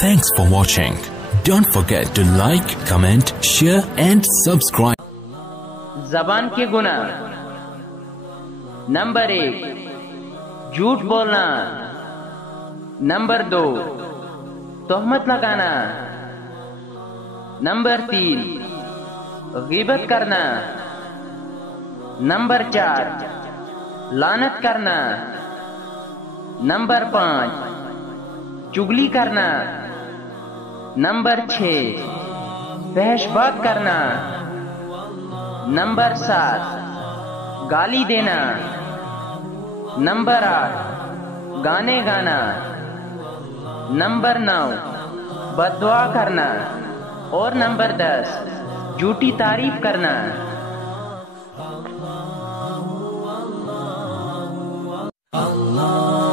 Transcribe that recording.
Thanks for watching. Don't forget to like, comment, share and subscribe. زبان کے گناہ. Number 1 جھوٹ بولنا. نمبر 2 تہمت لگانا. نمبر 3 غیبت کرنا. نمبر 4 لعنت کرنا. نمبر 5 چگلی کرنا. نمبر 6 فحش بات کرنا. نمبر 7 گالی دینا. نمبر 8 گانے گانا. نمبر 9 بد دعا کرنا. اور نمبر 10 جھوٹی تعریف کرنا. Allah